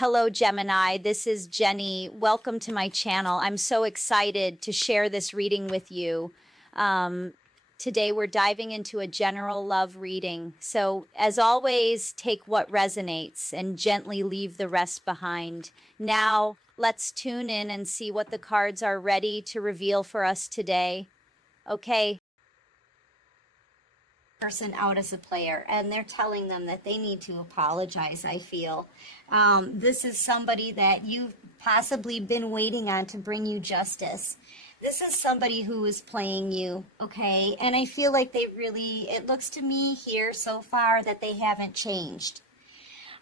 Hello, Gemini. This is Jenny. Welcome to my channel. I'm so excited to share this reading with you. Today, we're diving into a general love reading. So, as always, take what resonates and gently leave the rest behind. Now, let's tune in and see what the cards are ready to reveal for us today. Okay. Person out as a player, and they're telling them that they need to apologize. I feel this is somebody that you've possibly been waiting on to bring you justice. This is somebody who is playing you, okay? And I feel like it looks to me here so far that they haven't changed.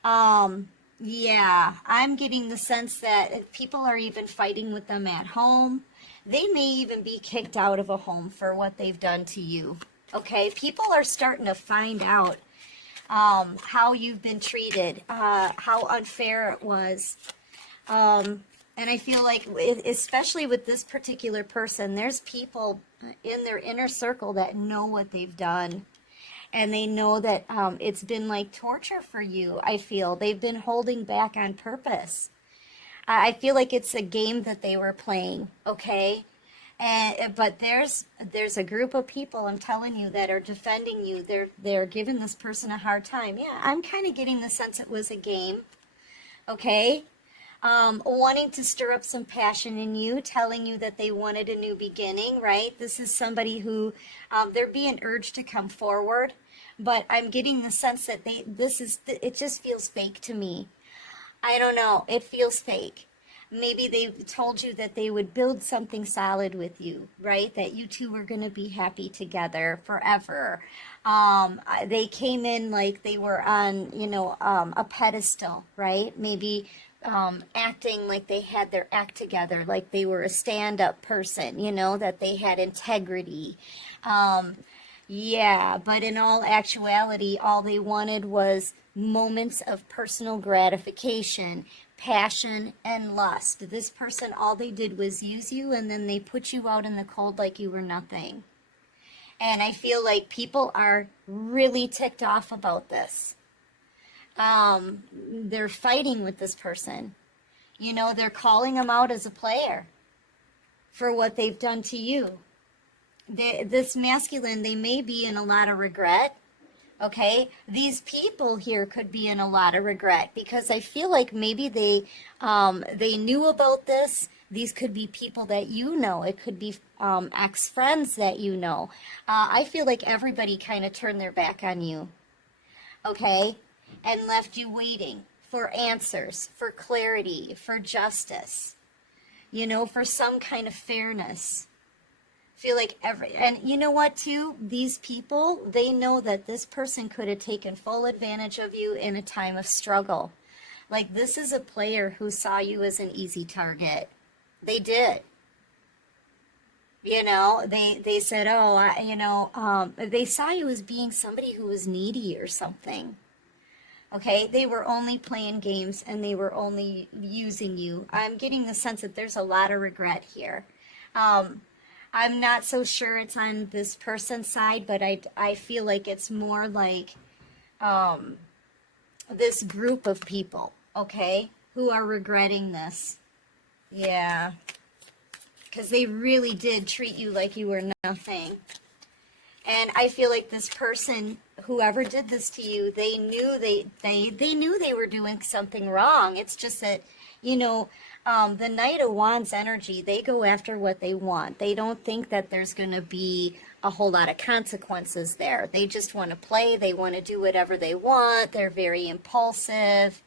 Yeah, I'm getting the sense that people are even fighting with them at home. They may even be kicked out of a home for what they've done to you. Okay, people are starting to find out how you've been treated, how unfair it was. And I feel like, especially with this particular person, there's people in their inner circle that know what they've done. And they know that it's been like torture for you, I feel. They've been holding back on purpose. I feel like it's a game that they were playing, okay? But there's a group of people, I'm telling you, that are defending you. They're giving this person a hard time. Yeah, I'm kind of getting the sense it was a game. Okay? Wanting to stir up some passion in you, telling you that they wanted a new beginning, right? This is somebody who, they're being urged to come forward, but I'm getting the sense that it just feels fake to me. I don't know, it feels fake. Maybe they told you that they would build something solid with you, right? That you two were going to be happy together forever. They came in like they were on, a pedestal, right? Maybe acting like they had their act together, like they were a stand-up person, that they had integrity. Yeah, but in all actuality, all they wanted was moments of personal gratification, passion, and lust. This person, all they did was use you, and then they put you out in the cold like you were nothing. And I feel like people are really ticked off about this. They're fighting with this person. They're calling them out as a player for what they've done to you. This masculine, they may be in a lot of regret. Okay, these people here could be in a lot of regret because I feel like maybe they knew about this. These could be people that you know. It could be ex-friends that you know. I feel like everybody kind of turned their back on you, okay, and left you waiting for answers, for clarity, for justice, for some kind of fairness. Feel like and you know what too, these people, they know that this person could have taken full advantage of you in a time of struggle. Like, this is a player who saw you as an easy target. They did. They said, they saw you as being somebody who was needy or something. Okay, they were only playing games and they were only using you. I'm getting the sense that there's a lot of regret here. I'm not so sure it's on this person's side, but I feel like it's more like this group of people, okay, who are regretting this. Yeah, because they really did treat you like you were nothing. And I feel like this person, whoever did this to you, they knew they knew they were doing something wrong. It's just that, the Knight of Wands energy, they go after what they want. They don't think that there's going to be a whole lot of consequences there. They just want to play. They want to do whatever they want. They're very impulsive.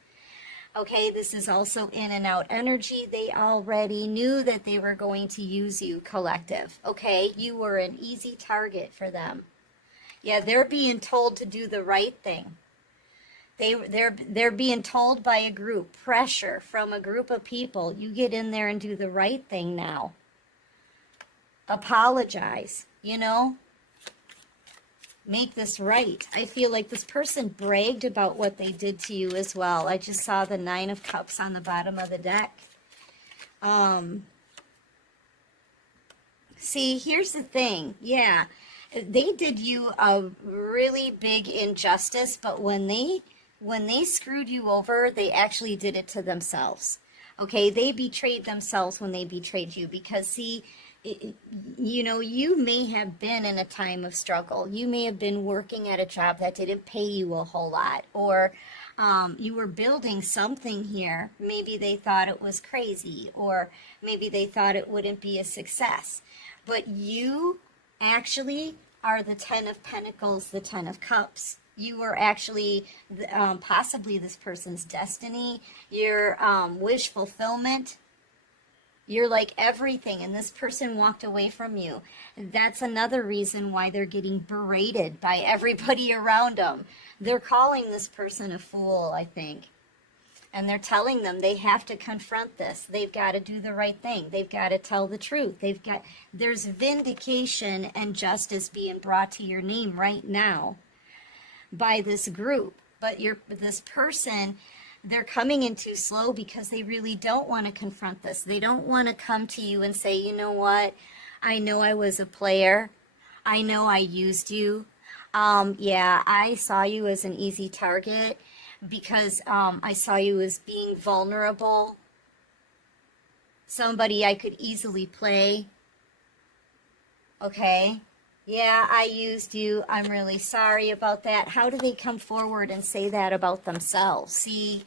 Okay, this is also in and out energy. They already knew that they were going to use you, collective. Okay, you were an easy target for them. Yeah, they're being told to do the right thing. They're being told by a group, pressure from a group of people. You get in there and do the right thing now. Apologize, Make this right. I feel like this person bragged about what they did to you as well. I just saw the 9 of Cups on the bottom of the deck. See, here's the thing. Yeah, they did you a really big injustice, but when they when they screwed you over, they actually did it to themselves. Okay, they betrayed themselves when they betrayed you, because see, you may have been in a time of struggle. You may have been working at a job that didn't pay you a whole lot, or you were building something here. Maybe they thought it was crazy, or maybe they thought it wouldn't be a success. But you actually are the 10 of Pentacles, the 10 of Cups. You are actually possibly this person's destiny, your wish fulfillment. You're like everything, and this person walked away from you. That's another reason why they're getting berated by everybody around them. They're calling this person a fool, I think. And they're telling them they have to confront this. They've got to do the right thing. They've got to tell the truth. There's vindication and justice being brought to your name right now by this group. But this person, they're coming in too slow because they really don't want to confront this. They don't want to come to you and say, you know what? I know I was a player. I know I used you. Yeah, I saw you as an easy target because I saw you as being vulnerable. Somebody I could easily play. Okay? Yeah, I used you. I'm really sorry about that. How do they come forward and say that about themselves? See,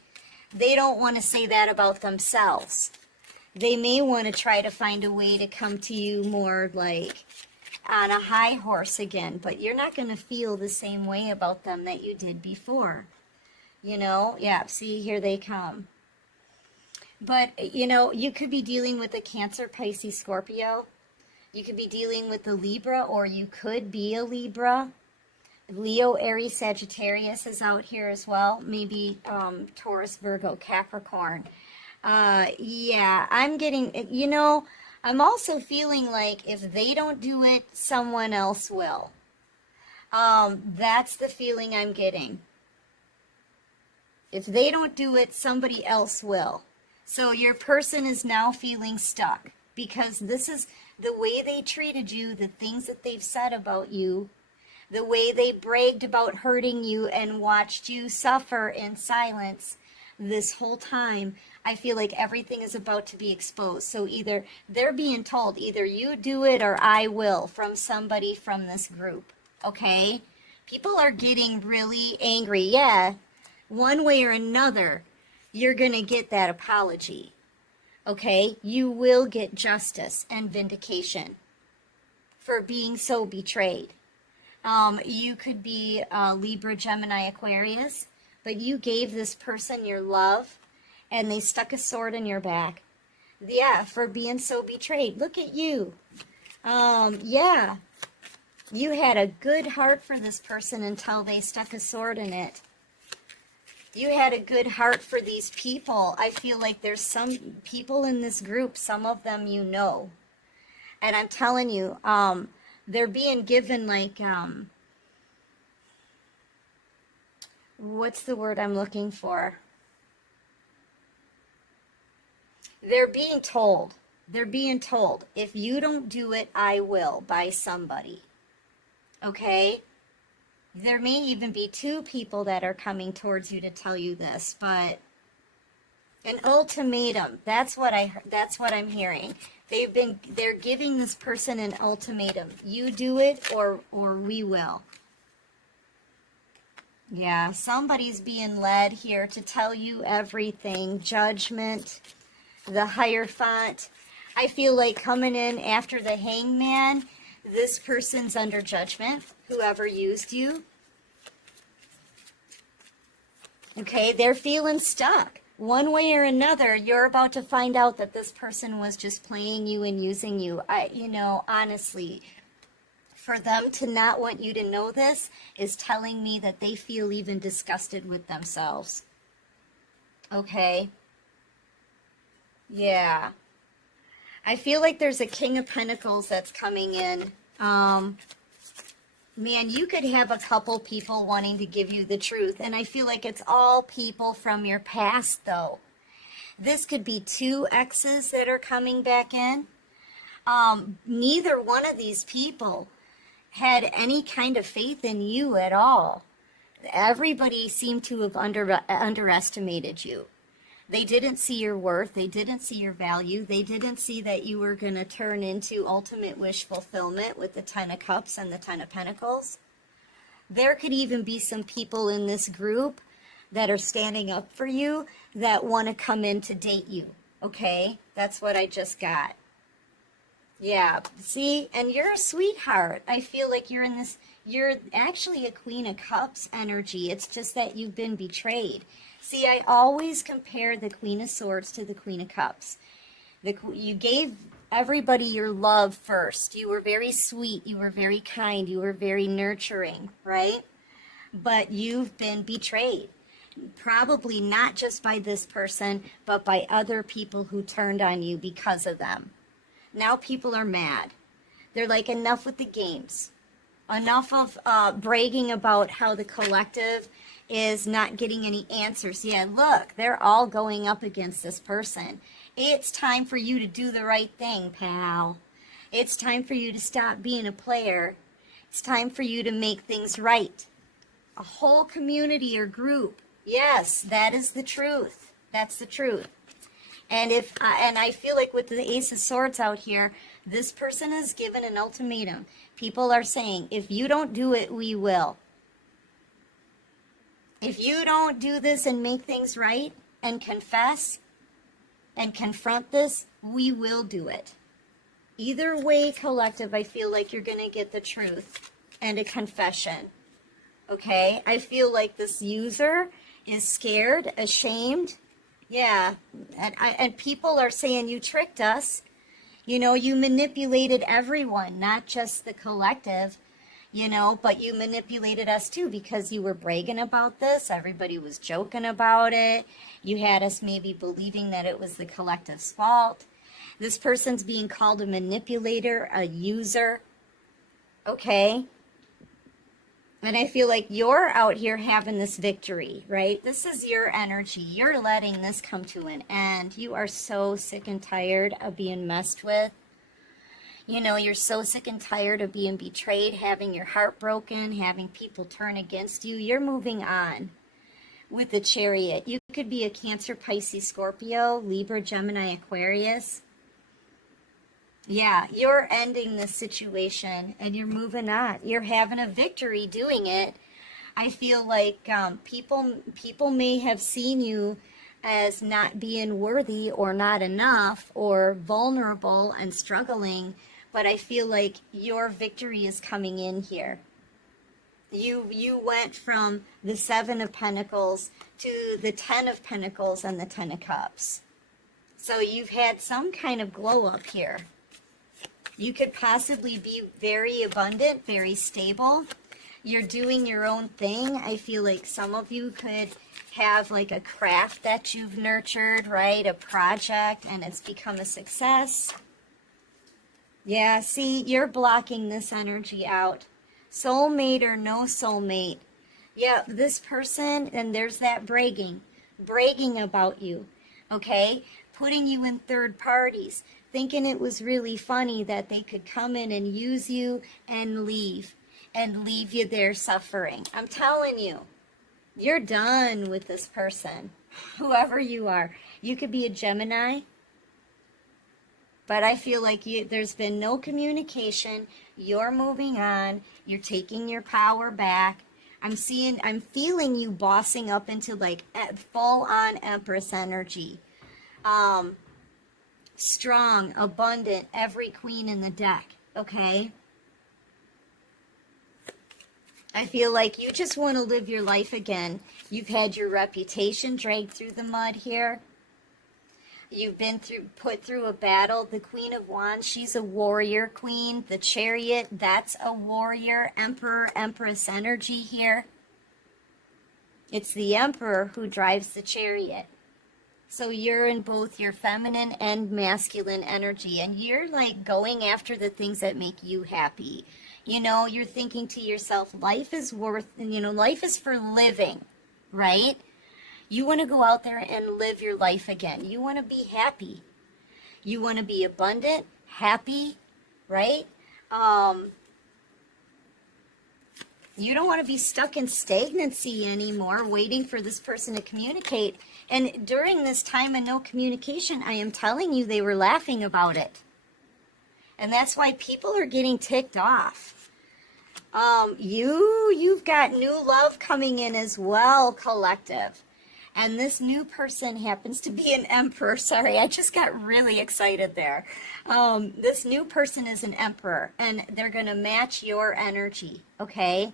they don't want to say that about themselves. They may want to try to find a way to come to you more like on a high horse again, but you're not going to feel the same way about them that you did before. Yeah, see, here they come. But, you could be dealing with a Cancer, Pisces, Scorpio. You could be dealing with the Libra, or you could be a Libra. Leo, Aries, Sagittarius is out here as well. Maybe Taurus, Virgo, Capricorn. Yeah, I'm getting, I'm also feeling like if they don't do it, someone else will. That's the feeling I'm getting. If they don't do it, somebody else will. So your person is now feeling stuck because this is the way they treated you, the things that they've said about you, the way they bragged about hurting you and watched you suffer in silence this whole time. I feel like everything is about to be exposed. So either they're being told, either you do it or I will, from somebody from this group. Okay? People are getting really angry. Yeah. One way or another, you're going to get that apology. Okay? You will get justice and vindication for being so betrayed. You could be Libra, Gemini, Aquarius, but you gave this person your love and they stuck a sword in your back. Yeah, for being so betrayed. Look at you. Yeah. You had a good heart for this person until they stuck a sword in it. You had a good heart for these people. I feel like there's some people in this group, some of them you know. And I'm telling you, they're being given like, what's the word I'm looking for? They're being told, if you don't do it, I will, by somebody. Okay? There may even be two people that are coming towards you to tell you this, but an ultimatum, that's what I'm hearing. They're giving this person an ultimatum. You do it or we will. Yeah, somebody's being led here to tell you everything. Judgment, the Hierophant. I feel like coming in after the Hangman, this person's under judgment, whoever used you. Okay, they're feeling stuck. One way or another, you're about to find out that this person was just playing you and using you. Honestly, for them to not want you to know this is telling me that they feel even disgusted with themselves. Okay? Yeah. I feel like there's a King of Pentacles that's coming in. Man, you could have a couple people wanting to give you the truth, and I feel like it's all people from your past, though. This could be two exes that are coming back in. Neither one of these people had any kind of faith in you at all. Everybody seemed to have underestimated you. They didn't see your worth. They didn't see your value. They didn't see that you were going to turn into ultimate wish fulfillment with the Ten of Cups and the Ten of Pentacles. There could even be some people in this group that are standing up for you that want to come in to date you. Okay? That's what I just got. Yeah, see? And you're a sweetheart. I feel like you're actually a Queen of Cups energy. It's just that you've been betrayed. See, I always compare the Queen of Swords to the Queen of Cups. You gave everybody your love first. You were very sweet. You were very kind. You were very nurturing, right? But you've been betrayed. Probably not just by this person, but by other people who turned on you because of them. Now people are mad. They're like, enough with the games. Enough of bragging about how the collective is not getting any answers. Yeah, look, they're all going up against this person. It's time for you to do the right thing, pal. It's time for you to stop being a player. It's time for you to make things right. A whole community or group. Yes, that is the truth. That's the truth. And I feel like with the Ace of Swords out here, this person is given an ultimatum. People are saying, if you don't do it, we will. If you don't do this and make things right and confess and confront this, we will do it. Either way, collective, I feel like you're going to get the truth and a confession. Okay? I feel like this user is scared, ashamed. Yeah. And people are saying you tricked us. You know, you manipulated everyone, not just the collective. You know, but you manipulated us too because you were bragging about this. Everybody was joking about it. You had us maybe believing that it was the collective's fault. This person's being called a manipulator, a user. Okay? And I feel like you're out here having this victory, right? This is your energy. You're letting this come to an end. You are so sick and tired of being messed with. You know, you're so sick and tired of being betrayed, having your heart broken, having people turn against you. You're moving on with the Chariot. You could be a Cancer, Pisces, Scorpio, Libra, Gemini, Aquarius. Yeah, you're ending this situation and you're moving on. You're having a victory doing it. I feel like people may have seen you as not being worthy or not enough or vulnerable and struggling, but I feel like your victory is coming in here. You went from the Seven of Pentacles to the Ten of Pentacles and the Ten of Cups. So you've had some kind of glow up here. You could possibly be very abundant, very stable. You're doing your own thing. I feel like some of you could have like a craft that you've nurtured, right? A project, and it's become a success. Yeah, see, you're blocking this energy out. Soulmate or no soulmate. Yeah, this person, and there's that bragging about you, okay? Putting you in third parties, thinking it was really funny that they could come in and use you and leave you there suffering. I'm telling you, you're done with this person, whoever you are. You could be a Gemini, but I feel like there's been no communication. You're moving on. You're taking your power back. I'm feeling you bossing up into like full-on Empress energy. Strong, abundant, every queen in the deck, okay? I feel like you just want to live your life again. You've had your reputation dragged through the mud here. You've been put through a battle. The Queen of Wands, she's a warrior queen. The Chariot, that's a warrior. Emperor, Empress energy here. It's the Emperor who drives the Chariot. So you're in both your feminine and masculine energy, and you're like going after the things that make you happy. You know, you're thinking to yourself, life is life is for living, right? You want to go out there and live your life again. You want to be happy. You want to be abundant, happy, right? You don't want to be stuck in stagnancy anymore, waiting for this person to communicate. And during this time of no communication, I am telling you, they were laughing about it. And that's why people are getting ticked off. You've got new love coming in as well, collective. And this new person happens to be an emperor. Sorry, I just got really excited there. This new person is an emperor, and they're going to match your energy, okay?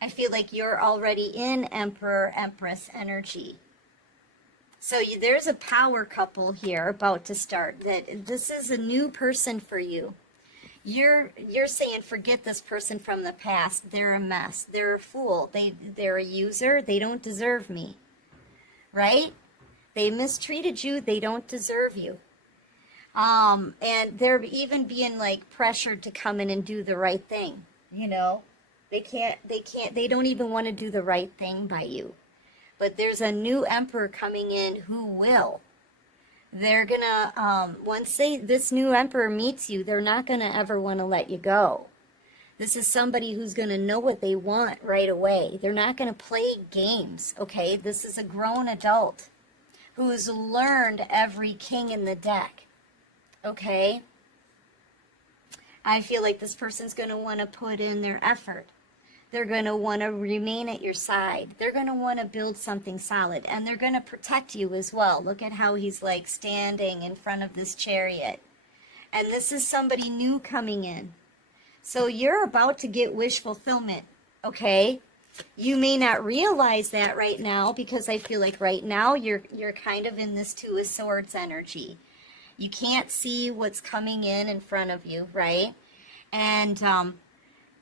I feel like you're already in emperor, empress energy. So there's a power couple here about to start. That this is a new person for you. You're saying, forget this person from the past. They're a mess. They're a fool. They're a user. They don't deserve me. Right? They mistreated you. They don't deserve you. And they're even being like pressured to come in and do the right thing. You know, they don't even want to do the right thing by you. But there's a new emperor coming in who will. They're gonna, once this new emperor meets you, they're not gonna ever want to let you go. This is somebody who's gonna know what they want right away. They're not gonna play games, okay? This is a grown adult who's learned every king in the deck, okay? I feel like this person's gonna want to put in their effort. They're going to want to remain at your side. They're going to want to build something solid. And they're going to protect you as well. Look at how he's like standing in front of this chariot. And this is somebody new coming in. So you're about to get wish fulfillment, okay? You may not realize that right now, because I feel like right now you're kind of in this Two of Swords energy. You can't see what's coming in front of you, right?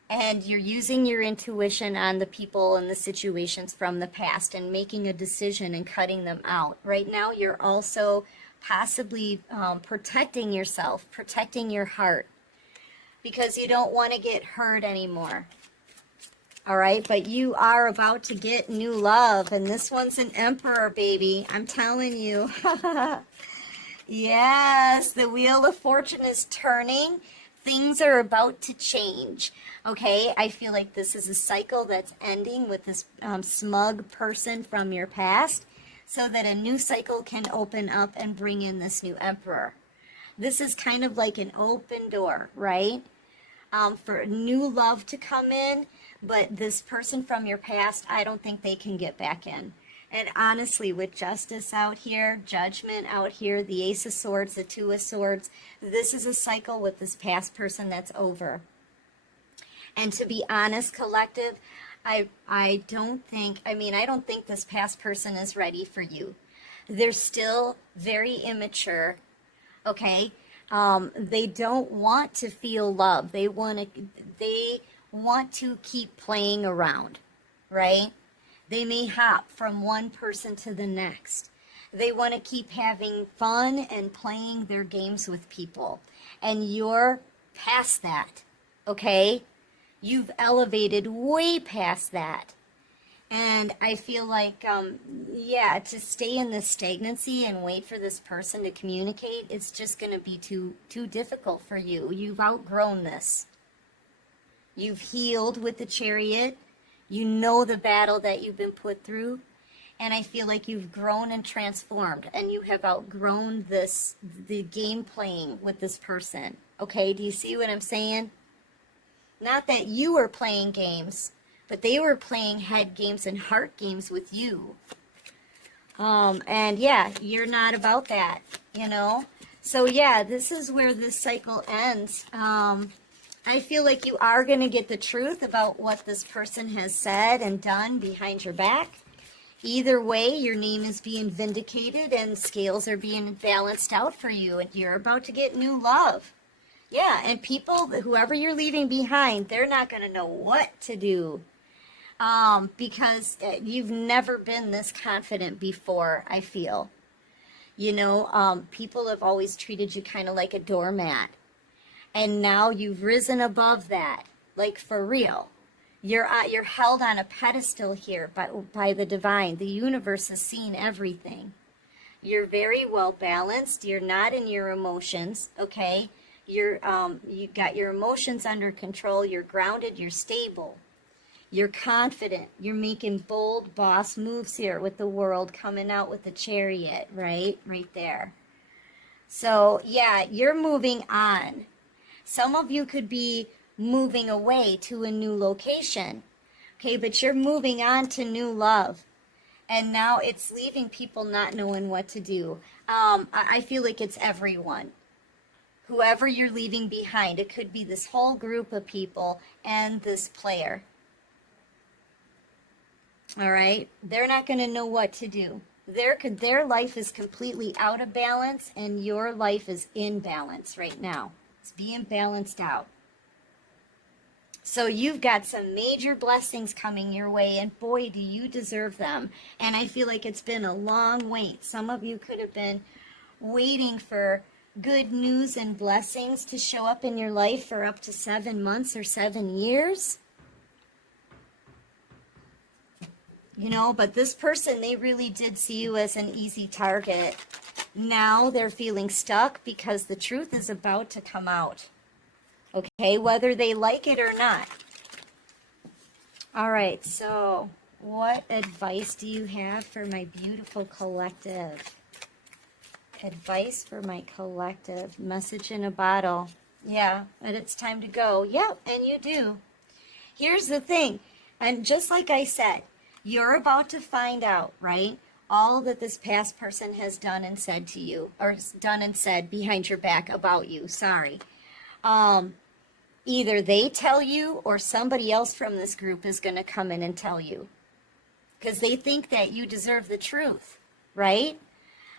And you're using your intuition on the people and the situations from the past and making a decision and cutting them out. Right now, you're also possibly protecting yourself, protecting your heart, because you don't want to get hurt anymore. All right, but you are about to get new love, and this one's an emperor, baby. I'm telling you. Yes, the Wheel of Fortune is turning. Things are about to change, okay? I feel like this is a cycle that's ending with this smug person from your past, so that a new cycle can open up and bring in this new emperor. This is kind of like an open door, right? For new love to come in, but this person from your past, I don't think they can get back in. And honestly, with justice out here, judgment out here, the Ace of Swords, the Two of Swords, this is a cycle with this past person that's over. And to be honest, collective, I don't think this past person is ready for you. They're still very immature, okay? They don't want to feel love. They want to keep playing around, right? They may hop from one person to the next. They want to keep having fun and playing their games with people. And you're past that, okay? You've elevated way past that. And I feel like, to stay in this stagnancy and wait for this person to communicate, it's just going to be too difficult for you. You've outgrown this. You've healed with the Chariot. You know the battle that you've been put through, and I feel like you've grown and transformed, and you have outgrown the game playing with this person. Okay, do you see what I'm saying? Not that you were playing games, but they were playing head games and heart games with you. And yeah, you're not about that, you know? So yeah, this is where this cycle ends. I feel like you are going to get the truth about what this person has said and done behind your back. Either way, your name is being vindicated and scales are being balanced out for you, and you're about to get new love. Yeah, and people, whoever you're leaving behind, they're not going to know what to do, because you've never been this confident before, I feel. You know, people have always treated you kind of like a doormat. And now you've risen above that, like for real. You're held on a pedestal here by the divine. The universe is seeing everything. You're very well balanced. You're not in your emotions, okay? You got your emotions under control. You're grounded. You're stable. You're confident. You're making bold boss moves here with the World coming out with the Chariot, right? Right there. So, yeah, you're moving on. Some of you could be moving away to a new location, okay? But you're moving on to new love. And now it's leaving people not knowing what to do. I feel like it's everyone. Whoever you're leaving behind. It could be this whole group of people and this player. All right? They're not going to know what to do. Their life is completely out of balance, and your life is in balance right now. It's being balanced out. So you've got some major blessings coming your way, and boy, do you deserve them. And I feel like it's been a long wait. Some of you could have been waiting for good news and blessings to show up in your life for up to 7 months or 7 years. You know, but this person, they really did see you as an easy target. Now they're feeling stuck because the truth is about to come out. Okay, whether they like it or not. All right, so what advice do you have for my beautiful collective? Advice for my collective. Message in a bottle. Yeah, and it's time to go. Yep, and you do. Here's the thing, and just like I said, you're about to find out, right? All that this past person has done and said to you, or done and said behind your back about you. Sorry. Either they tell you or somebody else from this group is going to come in and tell you. Because they think that you deserve the truth, right?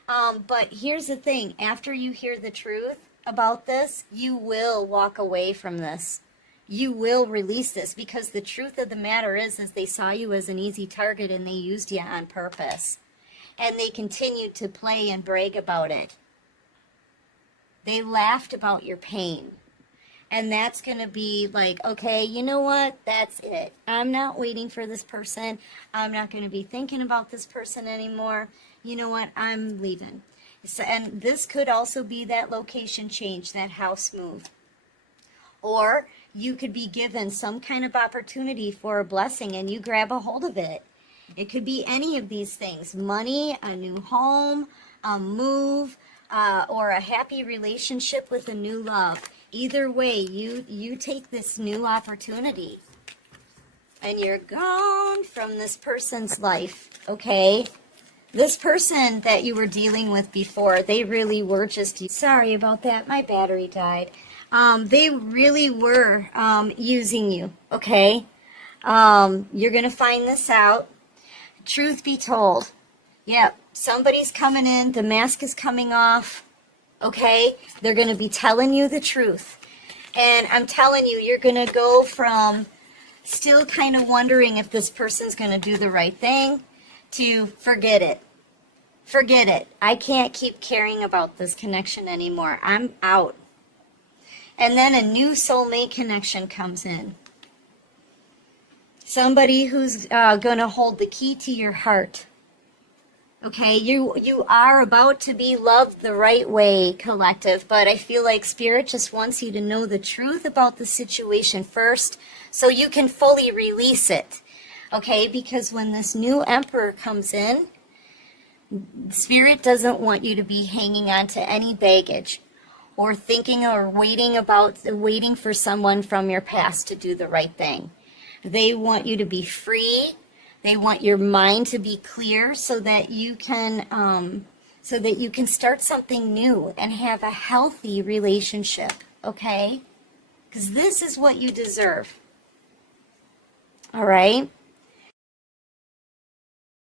But here's the thing. After you hear the truth about this, you will walk away from this. You will release this, because the truth of the matter is they saw you as an easy target and they used you on purpose. And they continued to play and brag about it. They laughed about your pain. And that's going to be like, okay, you know what? That's it. I'm not waiting for this person. I'm not going to be thinking about this person anymore. You know what? I'm leaving. So, and this could also be that location change, that house move. Or you could be given some kind of opportunity for a blessing and you grab a hold of it. It could be any of these things. Money, a new home, a move, or a happy relationship with a new love. Either way, you take this new opportunity and you're gone from this person's life, okay? This person that you were dealing with before, they really were just, sorry about that, my battery died. They really were using you, okay? You're going to find this out. Truth be told, yep, somebody's coming in, the mask is coming off. Okay, they're going to be telling you the truth. And I'm telling you, you're going to go from still kind of wondering if this person's going to do the right thing to forget it. Forget it. I can't keep caring about this connection anymore. I'm out. And then a new soulmate connection comes in. Somebody who's going to hold the key to your heart. Okay, you are about to be loved the right way, collective, but I feel like Spirit just wants you to know the truth about the situation first so you can fully release it. Okay, because when this new Emperor comes in, Spirit doesn't want you to be hanging on to any baggage or thinking or waiting for someone from your past to do the right thing. They want you to be free. They want your mind to be clear so that you can start something new and have a healthy relationship, okay? Because this is what you deserve. All right?